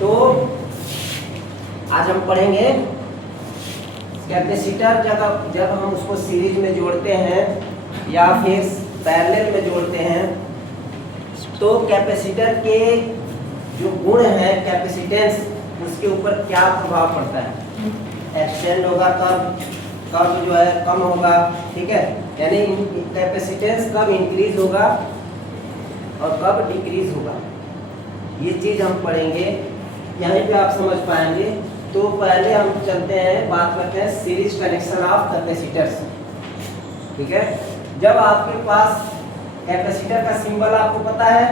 तो आज हम पढ़ेंगे कैपेसिटर जब हम उसको सीरीज में जोड़ते हैं या फिर पैरेलल में जोड़ते हैं तो कैपेसिटर के जो गुण है कैपेसिटेंस उसके ऊपर क्या प्रभाव पड़ता है। एक्सटेंड होगा कब जो है कम होगा, ठीक है, यानी कैपेसिटेंस कब इंक्रीज होगा और कब डिक्रीज होगा, ये चीज़ हम पढ़ेंगे, यहीं पे आप समझ पाएंगे। तो पहले हम चलते हैं, बात करते हैं सीरीज कनेक्शन ऑफ कैपेसिटर्स, ठीक है। जब आपके पास कैपेसिटर का सिंबल आपको पता है,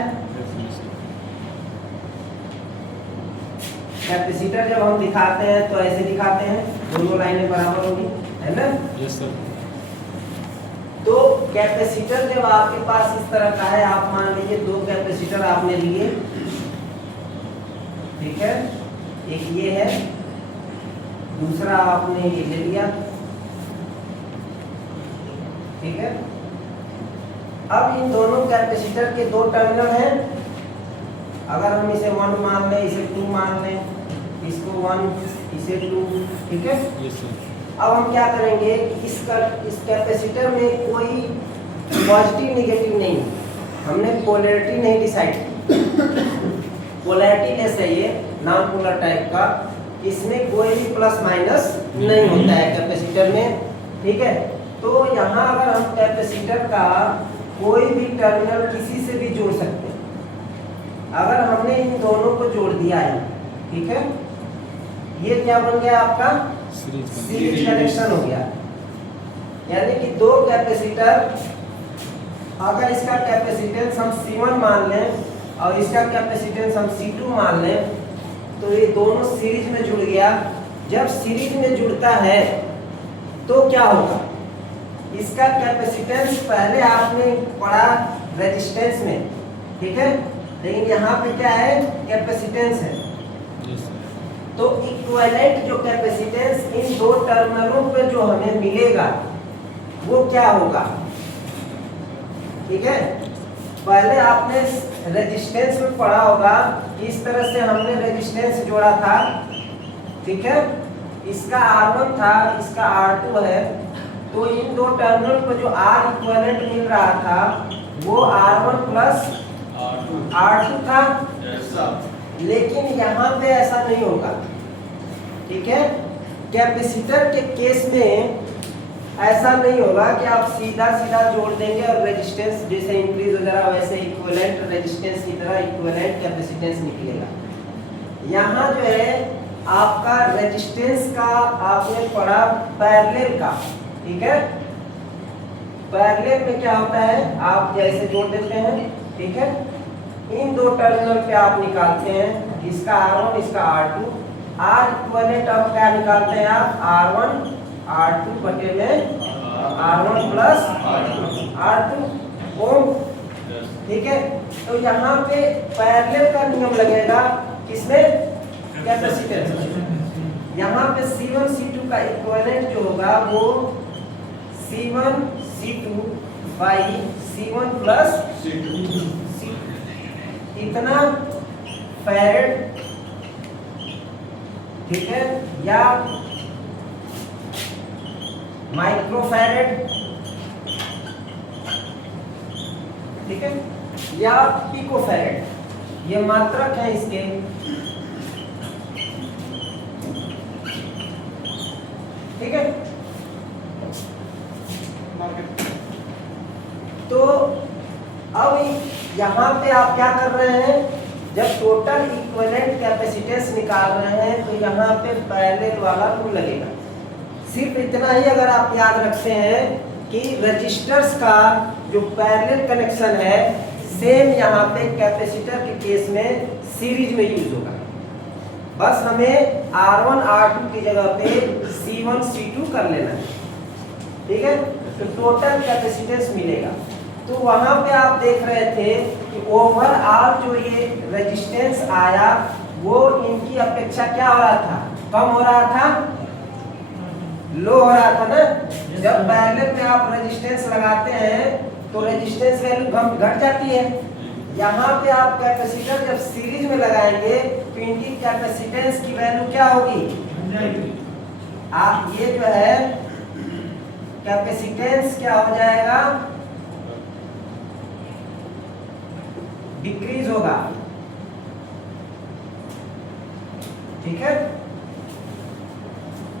कैपेसिटर जब हम दिखाते हैं तो ऐसे दिखाते हैं, दोनों लाइनें बराबर होगी, है ना। Yes sir. तो कैपेसिटर जब आपके पास इस तरह का है, आप मान लीजिए दो कैपेसिटर आपने लिए, ठीक है, एक ये है, दूसरा आपने ये ले लिया, ठीक है। अब इन दोनों कैपेसिटर के दो टर्मिनल हैं, अगर हम इसे 1 मान लें, इसे 2 मान लें, इसको 1 इसे 2, ठीक है। Yes sir. अब हम क्या करेंगे, इस कैपेसिटर में कोई पॉजिटिव नेगेटिव नहीं है, हमने पोलैरिटी नहीं डिसाइड की, पोलैरिटी लेस है ये, नॉन पोलर टाइप का, इसमें कोई भी प्लस माइनस नहीं होता है कैपेसिटर में, ठीक है। तो यहाँ अगर हम कैपेसिटर का कोई भी टर्मिनल किसी से भी जोड़ सकते हैं, अगर हमने इन दोनों को जोड़ दिया है, ठीक है, ये क्या बन गया आपका सीरीज कनेक्शन हो गया। यानी कि दो कैपेसिटर, अगर इसका कैपेसिटेंस हम C1 मान लें और इसका कैपेसिटेंस हम C2 मान लें, तो ये दोनों सीरीज में जुड़ गया। जब सीरीज में जुड़ता है तो क्या होगा, इसका कैपेसिटेंस पहले आपने पढ़ा रेजिस्टेंस में, ठीक है, लेकिन यहाँ पे क्या है, कैपेसिटेंस है। तो इक्विवेलेंट जो कैपेसिटेंस इन दो टर्मिनलों पे जो हमें मिलेगा वो क्या होगा, ठीक है। पहले आपने रेजिस्टेंस में पढ़ा होगा, इस तरह से हमने रेजिस्टेंस जोड़ा था, ठीक है, इसका R1 था, इसका R2 है, तो इन दो टर्मिनल पर जो R इक्विवेलेंट मिल रहा था वो R1 प्लस R2 था, लेकिन यहाँ पे ऐसा नहीं होगा, ठीक है। कैपेसिटर के केस में ऐसा नहीं होगा कि आप सीधा सीधा जोड़ देंगे और रेजिस्टेंस जैसे इंक्रीज हो जा रहा वैसे इक्विवेलेंट रेजिस्टेंस की तरह इक्विवेलेंट कैपेसिटेंस निकलेगा। यहाँ जो है आपका रेजिस्टेंस का आपने पढ़ा पैरेलल का, ठीक है, पैरेलल में क्या होता है, आप जैसे जोड़ देते हैं, ठीक है, इन दो टर्मिनल पे आप निकालते हैं, इसका R1 इसका R2, R इक्विवेलेंट आप क्या निकालते हैं, आप R1 R2 बटे में R1 प्लस R2 ओम, ठीक है। तो यहाँ पे पैरेलल का नियम लगेगा, किसमें, कैपेसिटेंस। यहाँ पे C1 C2 का इक्विवेलेंट जो होगा वो C1 C2 by C1 plus C2, इतना फैरेड, ठीक है, या माइक्रोफैरेड, ठीक है, या पिकोफैरेड, ये मात्रक है इसके, ठीक है। तो अब यहाँ पे आप क्या कर रहे हैं, जब टोटल इक्विवेलेंट कैपेसिटेंस निकाल रहे हैं तो यहाँ पे पैरेलल वाला रूल लगेगा। सिर्फ इतना ही अगर आप याद रखते हैं कि रजिस्टर्स का जो पैरेलल कनेक्शन है सेम यहाँ पे कैपेसिटर के केस में सीरीज में यूज होगा, बस हमें R1 R2 की जगह पे C1 C2 कर लेना है, ठीक है, तो टोटल कैपेसिटेंस मिलेगा। तो वहां पे आप देख रहे थे कि ओवरऑल जो ये रेजिस्टेंस आया वो इनकी अपेक्षा क्या हो रहा था, कम हो रहा था, लो हो रहा था ना। जब पैरेलल में आप रेजिस्टेंस लगाते हैं तो रेजिस्टेंस वैल्यू घट जाती है, यहाँ पे आप कैपेसिटर जब सीरीज में लगाएंगे तो इनकी कैपेसिटेंस की वैल्यू क्या होगी? आप ये जो है कैपेसिटेंस क्या हो जाएगा? डिक्रीज होगा। ठीक है,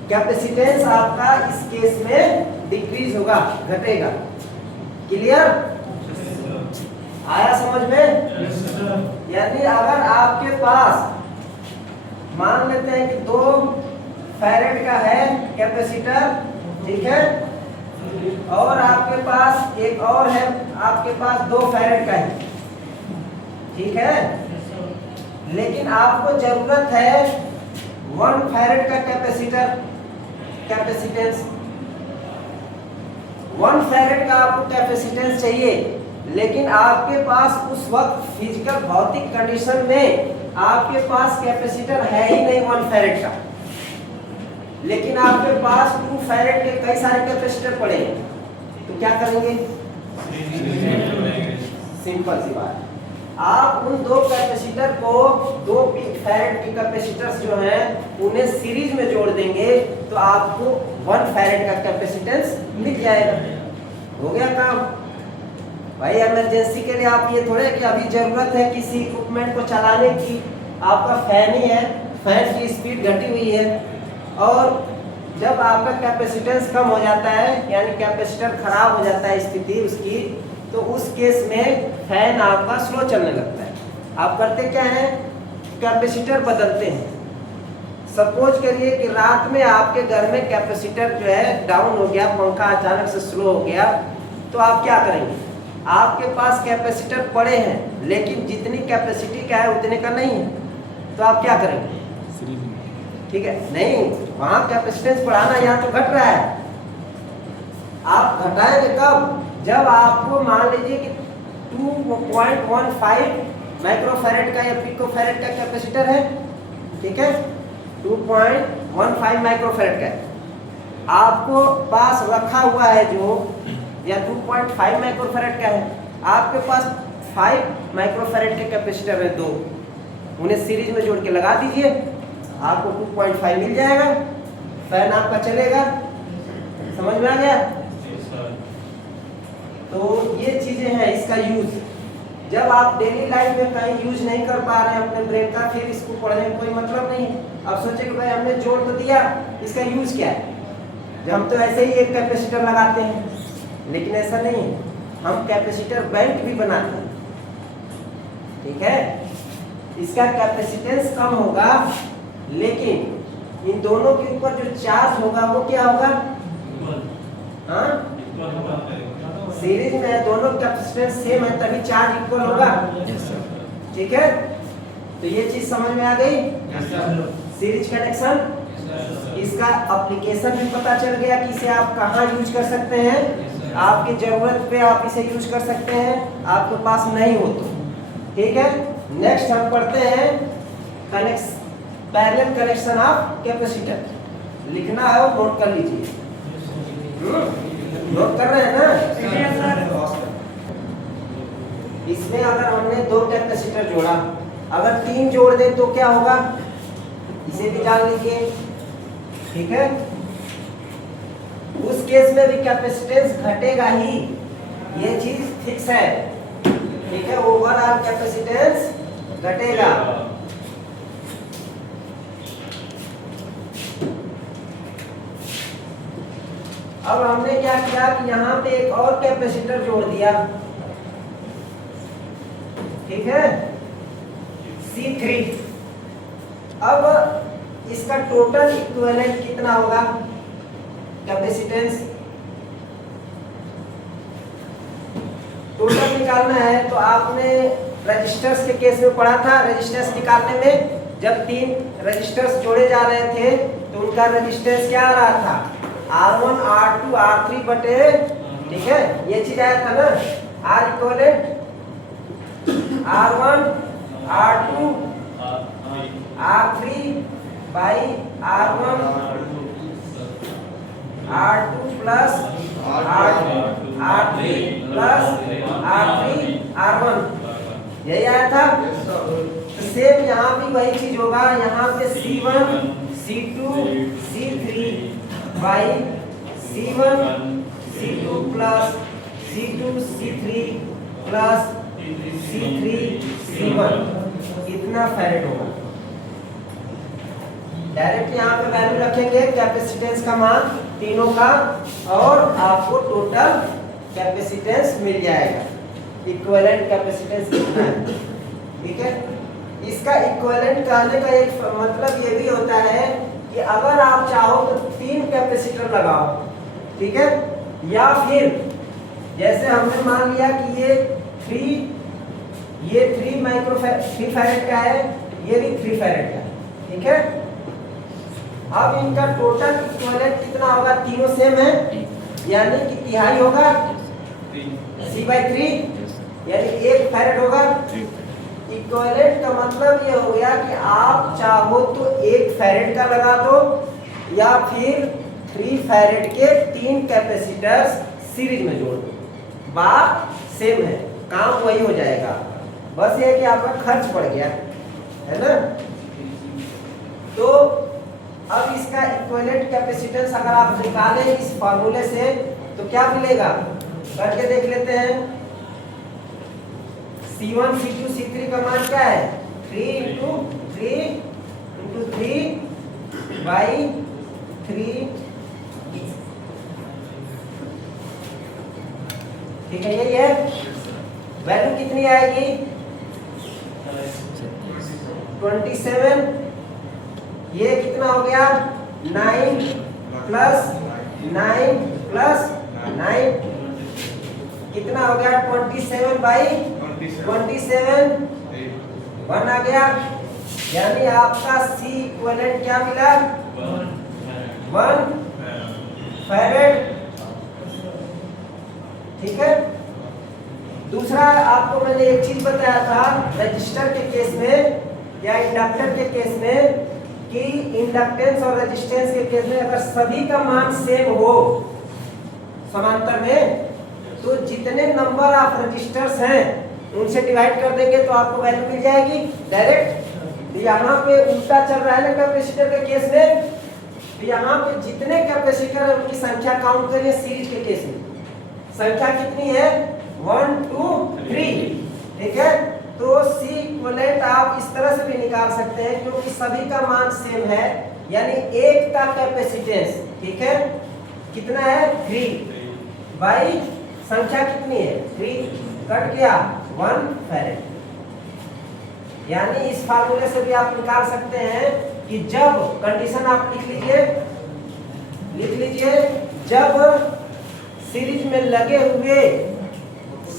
कैपेसिटेंस आपका इस केस में डिक्रीज होगा, घटेगा। क्लियर? आया समझ में? यानी अगर आपके पास मान लेते हैं कि 2 फैरेड का है कैपेसिटर, ठीक है, और आपके पास एक और है, आपके पास 2 फैरेड का है, ठीक है, लेकिन आपको जरूरत है 1 फैरेड का कैपेसिटेंस 1 फैरेड का आपको कैपेसिटेंस चाहिए, लेकिन आपके पास उस वक्त फिजिकल भौतिक कंडीशन में आपके पास कैपेसिटर है ही नहीं 1 फैरेड का, लेकिन आपके पास 2 फैरेड के कई सारे कैपेसिटर पड़े हैं, तो क्या करेंगे? सिंपल सी बात, आप उन 2 कैपेसिटर को 2 फैरेड के कैपेसिटर्स जो हैं उन्हें सीरीज में जोड़ देंगे तो आपको 1 फैरेड का कैपेसिटेंस मिल जाएगा। हो गया काम। भाई इमरजेंसी के लिए आप ये थोड़े कि अभी जरूरत है किसी इक्विपमेंट को चलाने की, आपका फैन ही है, फैन की स्पीड घटी हुई है, और जब आपका कैपेसिटेंस कम हो जाता है यानी कैपेसिटर खराब हो जाता है स्थिति उसकी, तो उस केस में फैन आपका स्लो चलने लगता है। आप करते क्या हैं? कैपेसिटर बदलते हैं। सपोज करिए कि रात में आपके घर में कैपेसिटर जो है डाउन हो गया, पंखा अचानक से स्लो हो गया, तो आप क्या करेंगे? आपके पास कैपेसिटर पड़े हैं लेकिन जितनी कैपेसिटी का है उतने का नहीं है, तो आप क्या करेंगे? ठीक है, नहीं, वहाँ कैपेसिटेंस बढ़ाना, यहाँ तो घट रहा है। आप घटाएंगे कब? जब आपको मान लीजिए कि 2.15 माइक्रोफैरेड का या पिकोफैरेड का कैपेसिटर है, ठीक है, 2.15 माइक्रोफैरेड का आपको पास रखा हुआ है जो, या 2.5 माइक्रोफैरेड का है, आपके पास 5 माइक्रोफैरेड के कैपेसिटर है 2, उन्हें सीरीज में जोड़ के लगा दीजिए, आपको 2.5 मिल जाएगा, फैन आपका चलेगा। समझ में आ गया? तो ये चीजें हैं इसका यूज। जब आप डेली लाइफ में कहीं यूज नहीं कर पा रहे हैं अपने ब्रेन का, फिर इसको पढ़ने में कोई मतलब नहीं है। अब सोचे कि भाई हमने जोड़ तो दिया, इसका यूज क्या है? जब हम तो ऐसे ही एक कैपेसिटर लगाते हैं, लेकिन ऐसा नहीं है, हम कैपेसिटर बैंक भी बनाते हैं, ठीक है, इसका कैपेसिटेंस कम होगा, लेकिन इन दोनों के ऊपर जो चार्ज होगा वो क्या होगा? हाँ, सीरीज में दोनों कैपेसिटेंस सेम है तभी चार्ज इक्वल होगा। ठीक है, तो ये चीज समझ में आ गई। सीरीज कनेक्शन, इसका एप्लीकेशन भी पता चल गया कि इसे आप कहाँ यूज कर सकते हैं। आपकी जरूरत पे आप इसे यूज कर सकते हैं, आपके पास नहीं हो तो। ठीक है, नेक्स्ट हम पढ़ते हैं पैरेलल कनेक्शन ऑफ कैपेसिटर। लिखना है और नोट कर लीजिए। नोट कर रहे हैं ना? इसमें अगर हमने 2 कैपेसिटर जोड़ा, अगर 3 जोड़ दें तो क्या होगा, इसे भी जान लीजिए। ठीक है, उस केस में भी कैपेसिटेंस घटेगा ही, ये चीज फिक्स है। ठीक है, ओवरऑल कैपेसिटेंस घटेगा। अब हमने क्या किया कि यहाँ पे एक और कैपेसिटर जोड़ दिया। ठीक है, C3। अब इसका टोटल इक्विवेलेंट कितना होगा कैपेसिटेंस? टोटल निकालना है तो आपने रजिस्टर्स के केस में पढ़ा था। रजिस्टर्स निकालने में जब 3 रजिस्टर्स जोड़े जा रहे थे तो उनका रजिस्टेंस क्या आ रहा था? R1 R2 R3 बटे, ठीक है, ये चीज आया था ना, R equivalent R1 R2 R3 by R1 R2 plus R3 plus R3 R1, यही आया था। तो सेम यहाँ भी वही चीज होगा, यहाँ पे C1 C2 C3 by C1 C2 plus C2 C3 plus C3 C1 इतना फैरेड होगा। डायरेक्ट यहाँ पे वैल्यू रखेंगे कैपेसिटेंस का मान तीनों का, और आपको टोटल कैपेसिटेंस मिल जाएगा। इक्विवेलेंट कैपेसिटेंस कितना है, ठीक है। इसका इक्विवेलेंट कहने का एक मतलब ये भी होता है कि अगर आप चाहो तो 3 कैपेसिटर लगाओ, ठीक है, या फिर जैसे हमने मान लिया कि ये 3 फैरेड का है, ये भी 3 फैरेड का है, ठीक है। अब इनका टोटल इक्विवेलेंट कितना होगा, तीनों सेम है, यानी कि तिहाई होगा C/3, यानी 1 फैरेड होगा। इक्विवेलेंट का मतलब ये हो गया कि आप चाहो तो 1 फैरेड का लगा दो, या फिर 3 फैरेड के 3 कैपेसिटर्स सीरीज में जोड़ दो, बात सेम है, काम वही हो जाएगा, बस ये कि आपका खर्च बढ़ गया है ना। तो अब इसका इक्विवेलेंट कैपेसिटेंस अगर आप निकालें इस फार्मूले से तो क्या मिलेगा, करके देख लेते हैं। C1 C2 C3 का मान क्या है, 3 × 3 बाई 3, ठीक है, यही है। वैल्यू कितनी आएगी, 27। ये कितना हो गया, 9 प्लस 9 प्लस 9 कितना हो गया, 27/27, 1 आ गया, यानी आपका C इक्विवेलेंट क्या मिला, 1 फैरेड, ठीक है। दूसरा आपको मैंने एक चीज बताया था रजिस्टर के केस में या इंडक्टर के केस में, कि इंडक्टेंस और रेजिस्टेंस के केस में अगर सभी का मान सेम हो समांतर में, तो जितने नंबर ऑफ रजिस्टर्स हैं उनसे डिवाइड कर देंगे तो आपको वैल्यू मिल जाएगी डायरेक्ट। यहाँ पे उल्टा चल रहा है ना कैपेसिटर के केस में, तो यहाँ पे जितने कैपेसिटर है उनकी संख्या काउंट करिए। सीरीज के केस में संख्या कितनी है, 1 2 3, ठीक है। तो C इक्विवेलेंट आप इस तरह से भी निकाल सकते हैं, क्योंकि सभी का मान सेम है, यानी एक का कैपेसिटेंस, ठीक है, कितना है, 3 बाई संख्या कितनी है, 3 कट गया 1 फैरेड। यानी इस फार्मूले से भी आप निकाल सकते हैं कि जब कंडीशन आप लिख लीजिए, जब सीरीज में लगे हुए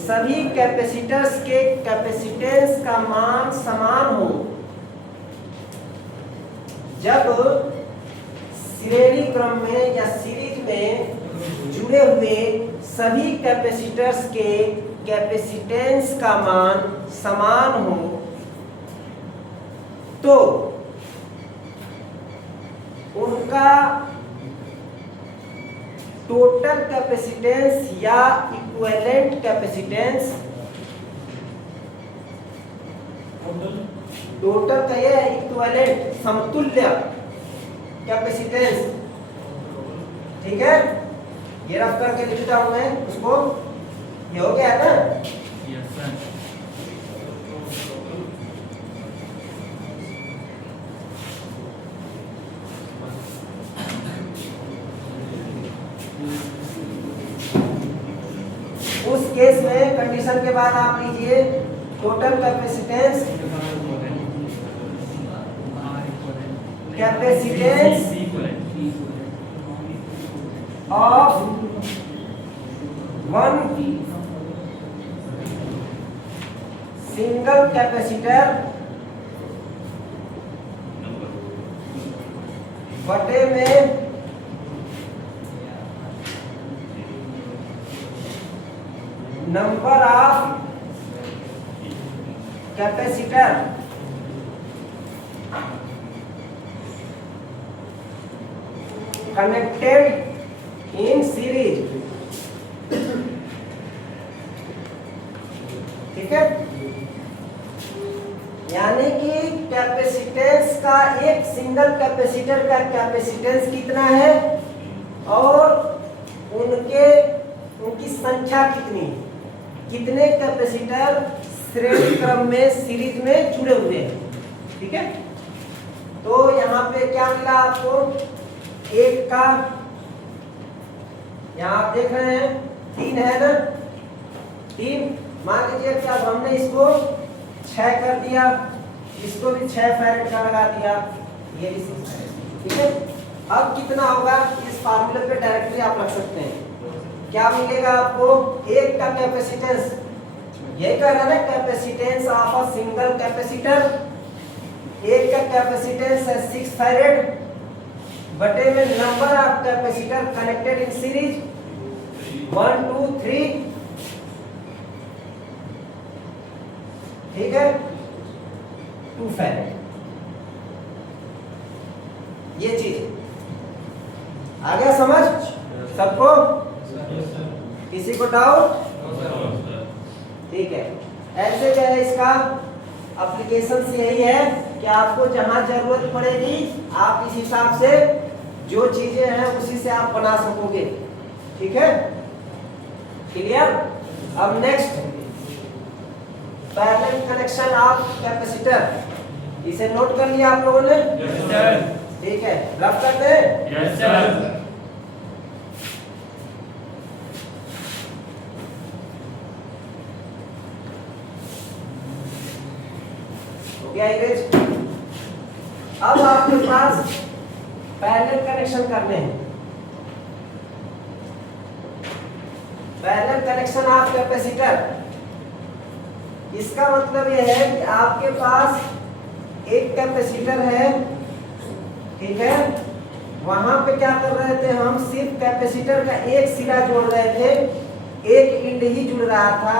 सभी कैपेसिटर्स के कैपेसिटेंस का मान समान हो, जब श्रेणी क्रम में या सीरीज में जुड़े हुए सभी कैपेसिटर्स के कैपेसिटेंस का मान समान हो, तो उनका टोटल कैपेसिटेंस या इक्विवेलेंट कैपेसिटेंस, टोटल का ये इक्विवेलेंट समतुल्य कैपेसिटेंस, ठीक है, ये रफ करके लिखता हूं मैं उसको, ये हो गया ना। उस केस में कंडीशन के बाद आप लीजिए total capacitance of one single capacitor बटे में number of capacitor connected in series, ठीक है। कैपेसिटेंस का, एक सिंगल कैपेसिटर का कैपेसिटेंस कितना है और उनकी संख्या कितनी, कितने कैपेसिटर श्रेणी क्रम में सीरीज में जुड़े हुए हैं। ठीक है, तो यहाँ पे क्या मिला आपको, एक का, यहाँ आप देख रहे हैं 3 है ना, 3, मान लीजिए कि अब हमने इसको 6 कर दिया, इसको भी 6 फैरेड का लगा दिया, ये भी 6 फैरेड। ठीक है, अब कितना होगा इस फार्मूले पे डायरेक्टली आप रख सकते हैं। क्या मिलेगा आपको, एक का कैपेसिटेंस, यही कह रहा है ना, capacitance of a single capacitor, एक का कैपेसिटेंस है 6 फैरेड बटे में number of capacitor connected in series 1 2 3। ठीक है, 2 फैरेड। ये चीज आ गया समझ सबको, किसी को डाउट? ठीक है, ऐसे जो है इसका एप्लीकेशन यही है कि आपको जहां जरूरत पड़ेगी आप इस हिसाब से जो चीजें हैं उसी से आप बना सकोगे। ठीक है, क्लियर? अब next, parallel connection of capacitor, इसे नोट कर लिया आप लोगों ने? Yes sir. ठीक है, रफ करते हैं? Yes sir. अब आपके पास पैरेलल कनेक्शन करने हैं, पैरेलल कनेक्शन ऑफ कैपेसिटर। इसका मतलब यह है कि आपके पास एक कैपेसिटर है, ठीक है, वहां पे क्या कर रहे थे हम, सिर्फ कैपेसिटर का एक सिरा जोड़ रहे थे, एक इंड ही जुड़ रहा था।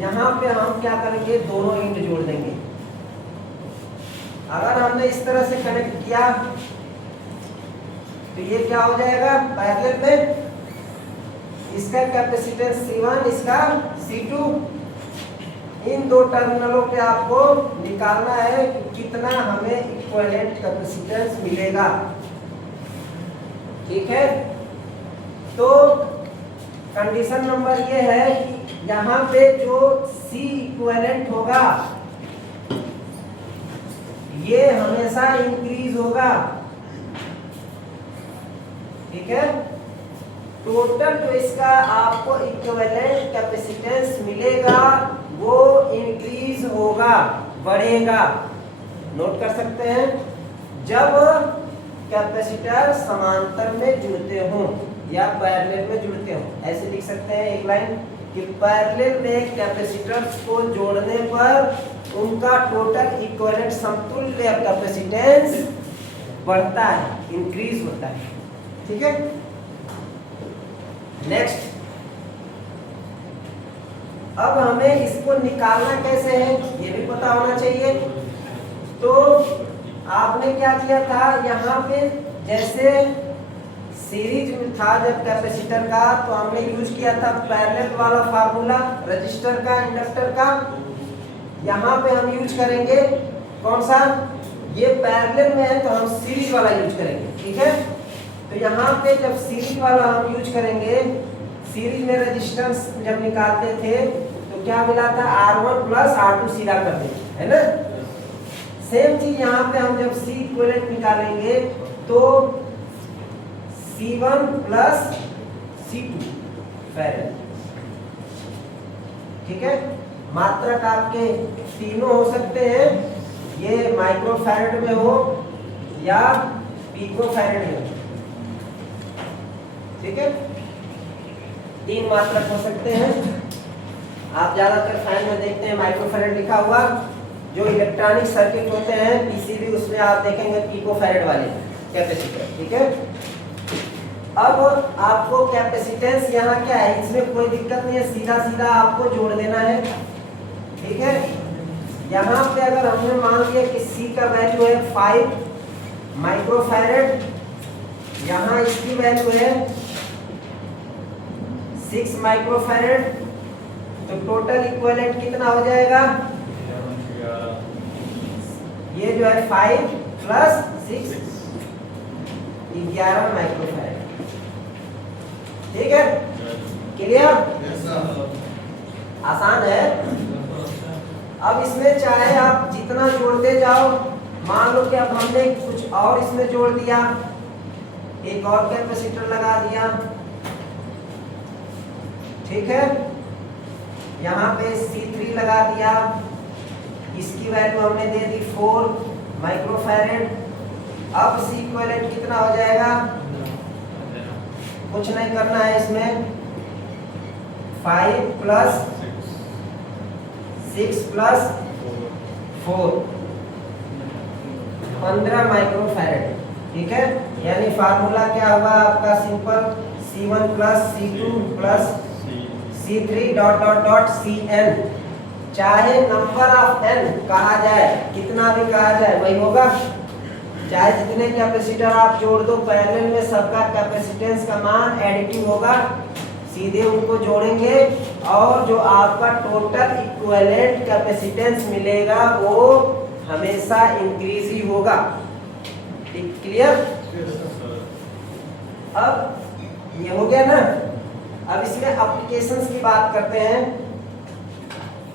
यहाँ पे हम क्या करेंगे, दोनों इंड जोड़ देंगे। अगर हमने इस तरह से कनेक्ट किया तो ये क्या हो जाएगा, पैरेलल में इसका कैपेसिटेंस C1, इसका C2। इन दो टर्मिनलों पे आपको निकालना है कि कितना हमें इक्विवेलेंट कैपेसिटेंस मिलेगा। ठीक है, तो कंडीशन नंबर ये है कि यहाँ पे जो C इक्विवेलेंट होगा ये हमेशा इंक्रीज होगा। ठीक है, टोटल जो इसका आपको इक्विवेलेंट कैपेसिटेंस मिलेगा वो इंक्रीज होगा, बढ़ेगा। नोट कर सकते हैं, जब कैपेसिटर समांतर में जुड़ते हों या पैरेलल में जुड़ते हों, ऐसे लिख सकते हैं एक लाइन कि पैरेलल में कैपेसिटर्स को जोड़ने पर उनका टोटल इक्विवेलेंट समतुल्य कैपेसिटेंस बढ़ता है, इंक्रीज होता है। ठीक है, नेक्स्ट, अब हमें इसको निकालना कैसे है ये भी पता होना चाहिए। तो आपने क्या किया था, यहाँ पे जैसे सीरीज में था जब कैपेसिटर का, तो हमने यूज किया था पैरेलल वाला फार्मूला रजिस्टर का, इंडक्टर का। यहाँ पे हम यूज करेंगे कौन सा, ये पैरेलल में है तो हम सीरीज वाला यूज करेंगे। ठीक है, तो यहाँ पे जब सीरीज वाला हम यूज करेंगे, सीरीज में रेजिस्टेंस जब निकालते थे तो क्या मिला था, R1 प्लस R2 सीधा करते है ना। सेम चीज यहाँ पे हम जब C इक्विवेलेंट निकालेंगे तो C1 प्लस C2 फैरेड। ठीक है, मात्रक आपके तीनों हो सकते हैं, ये माइक्रो फैरेड में हो या पिको फैरेड में हो। ठीक है, 3 मात्रक हो सकते हैं। आप ज्यादातर फैन में देखते हैं माइक्रो फैरेड लिखा हुआ, जो इलेक्ट्रॉनिक सर्किट होते हैं पीसीबी, उसमें आप देखेंगे पिको फैरेड वाले कैपेसिटर। ठीक है, अब आपको कैपेसिटेंस यहाँ क्या है, इसमें कोई दिक्कत नहीं है, सीधा सीधा आपको जोड़ देना है। ठीक है, यहाँ पे अगर हमने मान लिया कि C का वैल्यू है 5 माइक्रोफैरेड, यहाँ इसकी वैल्यू है 6 माइक्रोफैरेड, तो टोटल इक्विवेलेंट कितना हो जाएगा, ये जो है 5 प्लस 6 11 माइक्रोफैरेड। ठीक है, क्लियर? आसान है। अब इसमें चाहे आप जितना जोड़ते जाओ, मान लो कि अब हमने कुछ और इसमें जोड़ दिया, एक और कैपेसिटर लगा दिया, ठीक है, यहाँ पे C3 लगा दिया, इसकी वैल्यू हमने दे दी 4 माइक्रोफैरेड। अब C इक्विवेलेंट कितना हो जाएगा? कुछ नहीं करना है इसमें, 5 प्लस 6 प्लस 4 15 माइक्रोफैरेड। ठीक है, यानी फार्मूला क्या हुआ आपका? Simple C1 plus C2 plus C3 dot dot dot Cn। चाहे नंबर ऑफ n कहा जाए, कितना भी कहा जाए वही होगा। चाहे जितने कैपेसिटर आप जोड़ दो पैरेलल में, सबका कैपेसिटेंस का मान एडिटिव होगा, सीधे उनको जोड़ेंगे और जो आपका टोटल इक्विवेलेंट कैपेसिटेंस मिलेगा वो हमेशा इंक्रीज ही होगा। क्लियर? अब ये हो गया ना। अब इसमें एप्लीकेशंस की बात करते हैं।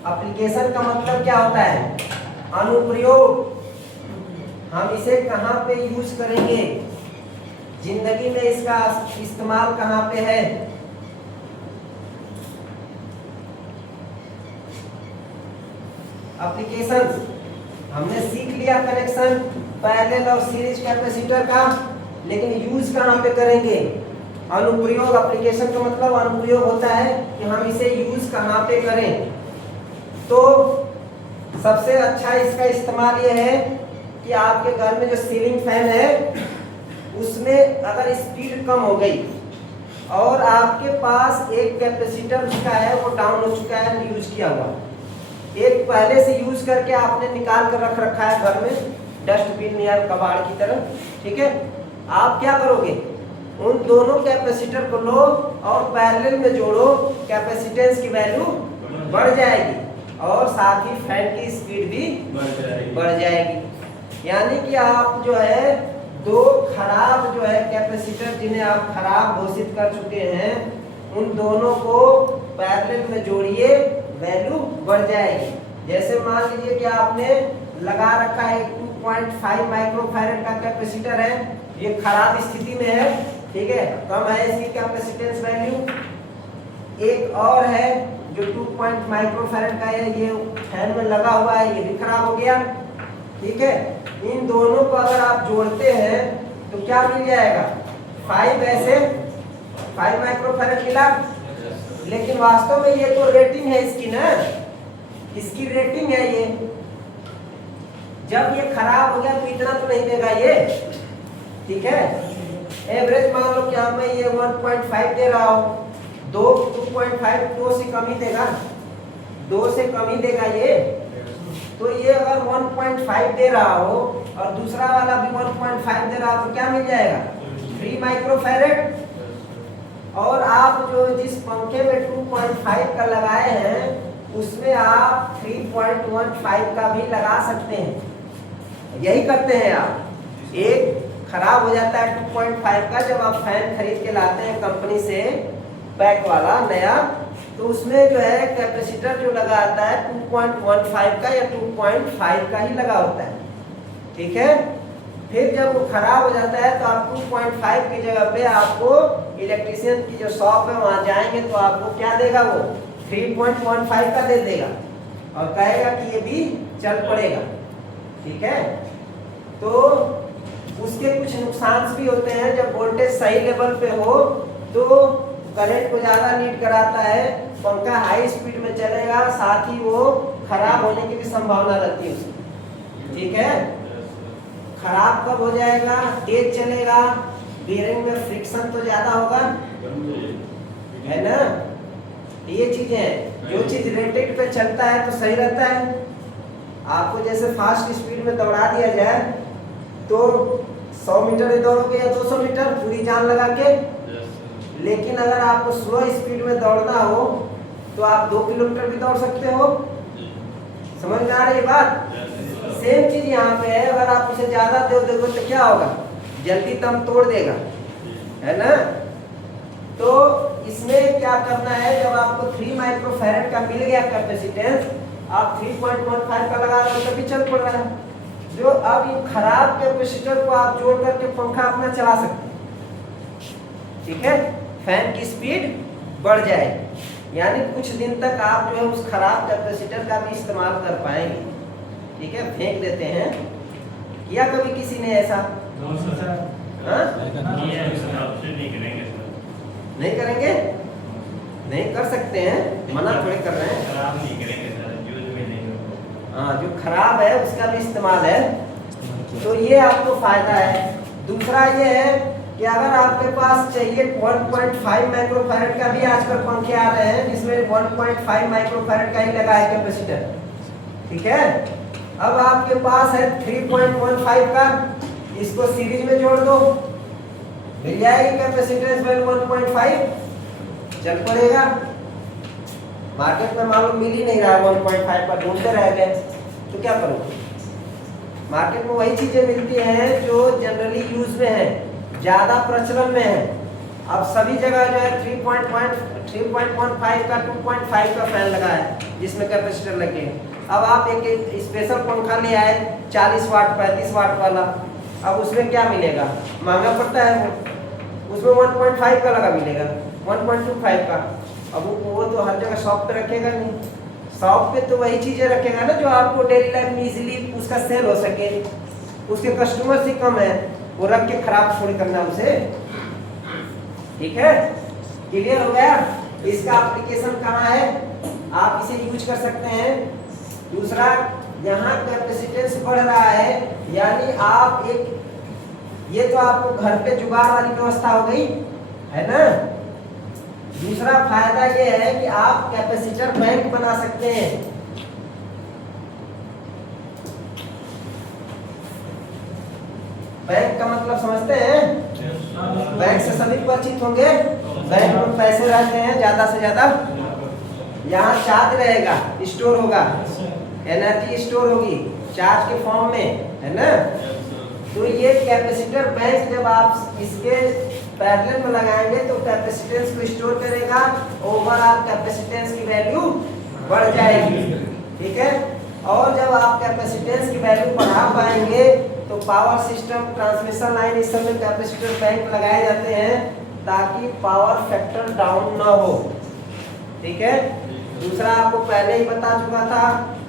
एप्लीकेशन का मतलब क्या होता है? अनुप्रयोग। हम इसे कहाँ पे यूज करेंगे, जिंदगी में इसका इस्तेमाल कहाँ पे है? एप्लीकेशंस हमने सीख लिया, कनेक्शन पैरेलल और सीरीज कैपेसिटर का, लेकिन यूज कहाँ पे करेंगे? अनुप्रयोग। एप्लीकेशन का मतलब अनुप्रयोग होता है कि हम इसे यूज कहाँ पे करें। तो सबसे अच्छा इसका इस्तेमाल ये है कि आपके घर में जो सीलिंग फैन है उसमें अगर स्पीड कम हो गई और आपके पास एक कैपेसिटर उसका है वो डाउन हो चुका है, यूज किया हुआ, एक पहले से यूज करके आपने निकाल कर रख रखा है घर में डस्टबिन या कबाड़ की तरह, ठीक है, आप क्या करोगे? उन दोनों कैपेसिटर को लो और पैरेलल में जोड़ो, कैपेसिटेंस की वैल्यू बढ़ जाएगी और साथ ही फैन की स्पीड भी बढ़ जाएगी। यानी कि आप जो है दो खराब जो है कैपेसिटर जिन्हें आप खराब घोषित कर चुके हैं, उन दोनों को पैरेलल में जोड़िए, वैल्यू बढ़ जाएगी। जैसे मान लीजिए कि आपने लगा रखा है 2.5 माइक्रोफैरेड का कैपेसिटर है, ये खराब स्थिति में है, ठीक है, कम है इसकी कैपेसिटेंस वैल्यू। एक और है जो 2 माइक्रोफैरेड का है, ये फैन में लगा हुआ है, ये भी खराब हो गया, ठीक है। इन दोनों को अगर आप जोड़ते हैं तो क्या मिल जाएगा? 5 ऐसे 5 माइक्रोफैरेड मिला, लेकिन वास्तव में ये तो रेटिंग है इसकी ना, इसकी रेटिंग है ये। जब ये खराब हो गया तो इतना तो नहीं देगा ये, ठीक है। एवरेज मान लो कि मैं ये 1.5 दे रहा हूँ, 2.5 2 से कम ही देगा, 2 से कम ही देगा ये। तो ये अगर 1.5 दे रहा हो और दूसरा वाला भी 1.5 दे रहा हो तो क्या मिल जाएगा? 3 माइक्रोफैरेड। और आप जो जिस पंखे में 2.5 का लगाए हैं उसमें आप 3.15 का भी लगा सकते हैं, यही करते हैं आप। एक खराब हो जाता है 2.5 का, जब आप फैन खरीद के लाते हैं कंपनी से पैक वाला नया, तो उसमें जो है कैपेसिटर जो लगा आता है 2.15 का या 2.5 का ही लगा होता है, ठीक है। फिर जब वो खराब हो जाता है तो आप 2.5 की जगह पे आपको इलेक्ट्रिशियन की जो शॉप है वहाँ जाएंगे तो आपको क्या देगा? वो 3.15 का दे देगा और कहेगा कि ये भी चल पड़ेगा, ठीक है। तो उसके कुछ नुकसान भी होते हैं। जब वोल्टेज सही लेवल पे हो तो करंट को ज़्यादा लीड कराता है, पंखा हाई स्पीड में चलेगा, साथ ही वो खराब होने की भी संभावना रहती है उसकी, ठीक है। खराब कब हो जाएगा? तेज चलेगा, बीयरिंग में फ्रिक्शन तो ज़्यादा होगा, है ना। ये चीज़ें हैं। जो चीज़ रेटेड पे चलता है तो सही रहता है। आपको जैसे फास्ट स्पीड में दौड़ा दिया जाए तो 100 मीटर दौड़ोगे या 200 मीटर पूरी जान लगा के, लेकिन अगर आपको स्लो स्पीड में दौड़ना हो तो आप 2 किलोमीटर भी दौड़ सकते हो। समझ में आ रही है बात? सेम चीज यहाँ पे है, अगर आप उसे ज्यादा दे दोगे तो क्या होगा, जल्दी दम तोड़ देगा, है ना। तो इसमें क्या करना है, जब आपको 3 माइक्रोफैरड का मिल गया कैपेसिटेंस, आप 3.15 का लगा रहे हो तभी चल पड़ रहा है। जो अब ये खराब कैपेसिटर को आप जोड़ करके पंखा अपना चला सकते हैं, ठीक है, फैन की स्पीड बढ़ जाए, यानी कुछ दिन तक आप जो है उस खराब कैपेसिटर का भी इस्तेमाल कर पाएंगे, ठीक है। फेंक देते हैं, किया कभी किसी ने ऐसा? हाँ? नहीं करेंगे, नहीं कर सकते हैं, मना थोड़ी कर रहे हैं। खराब नहीं करेंगे सर, यूज में नहीं होगा। हाँ, जो खराब है उसका भी इस्तेमाल है, तो ये आपको फायदा है। दूसरा ये है कि अगर आपके पास चाहिए 1.5 माइक्रोफैरड का भी आजकल पंखे आ रहे हैं जिसमें 1.5 माइक्रोफैरड का ही लगा है कैपेसिटर, ठीक है। अब आपके पास है 3.15 का, इसको सीरीज में जोड़ दो, मिल जाएगी कैपेसिटेंस वैल्यू 1.5, चल पड़ेगा। मार्केट में मालूम मिल ही नहीं रहा 1.5 पर, ढूंढते रह गए तो क्या करोगे। मार्केट में वही चीजें मिलती हैं जो जनरली यूज में है, ज्यादा प्रचलन में है। अब सभी जगह जो है 3.15 का 2.5 का फैन लगा है जिसमें कैपेसिटर लगे। अब आप एक स्पेशल पंखा ले आए 40 वाट 35 वाट वाला, अब उसमें क्या मिलेगा, महंगा पड़ता है वो, उसमें 1.5 का लगा मिलेगा, 1.25 का। अब वो तो हर जगह शॉप पे रखेगा नहीं, शॉप पे तो वही चीजें रखेगा ना जो आपको डेली लाइफ में इजीली उसका सेल हो सके, उसके कस्टमर से कम है, वो रख के खराब थोड़ी करना उसे, ठीक है। क्लियर हो गया। इसका एप्लीकेशन कहाँ है, आप इसे यूज कर सकते हैं। दूसरा, यहाँ कैपेसिटेंस बढ़ रहा है, यानी आप एक, ये तो आपको घर पे जुगाड़ वाली व्यवस्था हो गई है ना। दूसरा फायदा ये है कि आप कैपेसिटर बैंक बना सकते हैं। बैंक का मतलब समझते हैं, बैंक से सभी परिचित होंगे। बैंक में पैसे रहते हैं ज्यादा से ज्यादा, यहाँ चार्ज रहेगा, स्टोर होगा, एनर्जी स्टोर होगी चार्ज के फॉर्म में, है ना। तो ये कैपेसिटर बैंक जब आप इसके पैरेलल में लगाएंगे तो कैपेसिटेंस को स्टोर करेगा, ओवरऑल कैपेसिटेंस की वैल्यू बढ़ जाएगी, ठीक है। और जब आप कैपेसिटेंस की वैल्यू बढ़ा पाएंगे तो पावर सिस्टम, ट्रांसमिशन लाइन, इस सब में कैपेसिटर बैंक लगाए जाते हैं ताकि पावर फैक्टर डाउन ना हो, ठीक है। दूसरा, आपको पहले ही बता चुका था,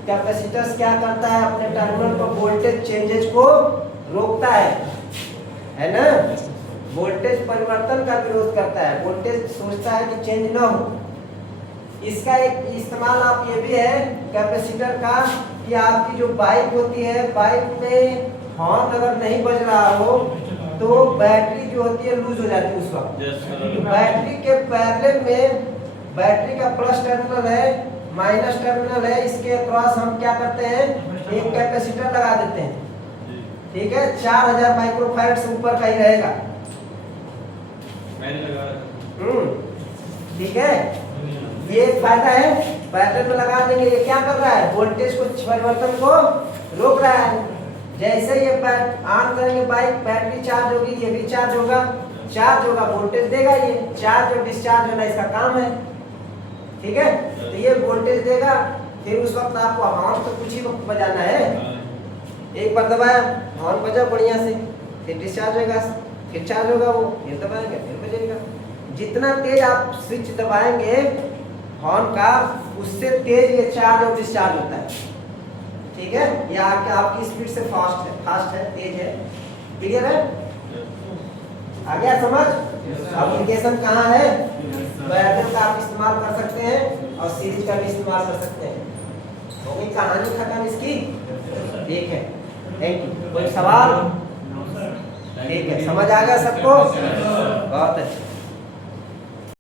कैपेसिटर्स क्या करता है, अपने टर्मिनल पर वोल्टेज चेंजेस को रोकता है ना। वोल्टेज परिवर्तन का विरोध करता है, वोल्टेज सोचता है कि चेंज ना हो। इसका एक इस्तेमाल आप ये भी है कैपेसिटर का कि आपकी जो बाइक होती है, बाइक में हॉर्न अगर नहीं बज रहा हो तो बैटरी जो होती है लूज हो जाती है उस वक्त। तो बैटरी के पैरेलल में, बैटरी का प्लस टर्मिनल है, माइनस टर्मिनल है, इसके अक्रॉस हम क्या करते हैं, एक कैपेसिटर लगा देते हैं, ठीक है। 4000 माइक्रोफैरड से ऊपर का ही रहेगा, ठीक है। ये एक फायदा है, पैरेलल में लगा देंगे। ये क्या कर रहा है, वोल्टेज को परिवर्तन को रोक रहा है। जैसे ये ऑन करेंगे बाइक, बैटरी चार्ज होगी, ये भी चार्ज होगा, वोल्टेज देगा, ये चार्ज और डिस्चार्ज होना इसका काम है, ठीक है। तो ये वोल्टेज देगा, फिर उस वक्त आपको हॉर्न तो कुछ ही वक्त बजाना है, एक बार दबाया हॉर्न बजा बढ़िया से, फिर डिस्चार्ज होगा, फिर चार्ज होगा, वो फिर दबाएंगे फिर बजेगा। जितना तेज आप स्विच दबाएंगे हॉर्न का, उससे तेज ये चार्ज और डिस्चार्ज होता है, ठीक है। ये आपकी स्पीड से फास्ट है, तेज है। क्लियर है, आ गया समझ। एप्लीकेशन कहाँ है, पैरेलल का आप इस्तेमाल कर सकते हैं और सीरीज का भी इस्तेमाल कर सकते हैं। हो गई कहानी खत्म इसकी, ठीक है। Thank you. कोई सवाल? ठीक है, समझ आ गया सबको, बहुत अच्छा।